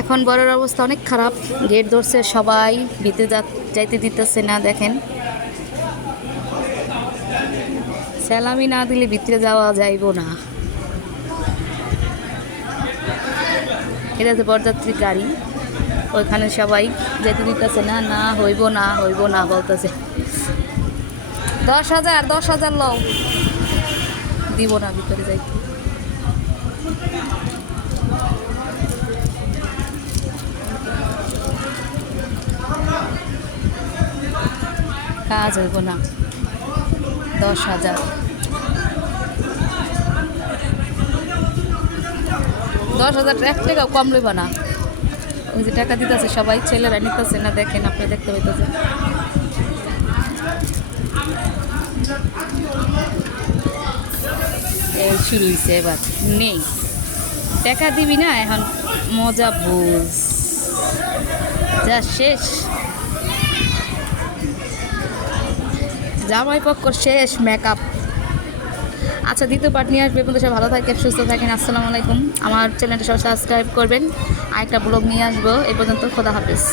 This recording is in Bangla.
এখন বড়র অবস্থা অনেক খারাপ, গেট ধরছে সবাই, ভিতরে যাইতে দিতেছে না। দেখেন, স্যালামি না দিলে ভিতরে যাওয়া যাইব না। এটা হচ্ছে বরযাত্রীর গাড়ি, ওইখানে সবাই যেতে দিতেছে না, না হইব না, হইব না বলতেছে। 10,000 10,000 লও, দিব না ভিতরে যাইতে। কাজ হইব না, 10,000 10,000 এক টাকাও কম লইব না। ওই যে টাকা দিতেছে সবাই, ছেলেরা নিতেছে না। দেখেন, আপনি দেখতে পাইতেছেন। এই শুরু হয়েছে, এবার নেই টাকা দিবি না, এখন মজা বুঝ, যা শেষ, জামাই পক্ষ শেষ, মেকআপ। আচ্ছা, দ্বিতীয় পার্ট নিয়ে আসবে, কিন্তু সব ভালো থাকেন, সুস্থ থাকেন। আসসালামু আলাইকুম। আমার চ্যানেলটা সব সাবস্ক্রাইব করবেন। আরেকটা ব্লগ নিয়ে আসবো। এই পর্যন্ত, খোদা হাফেজ।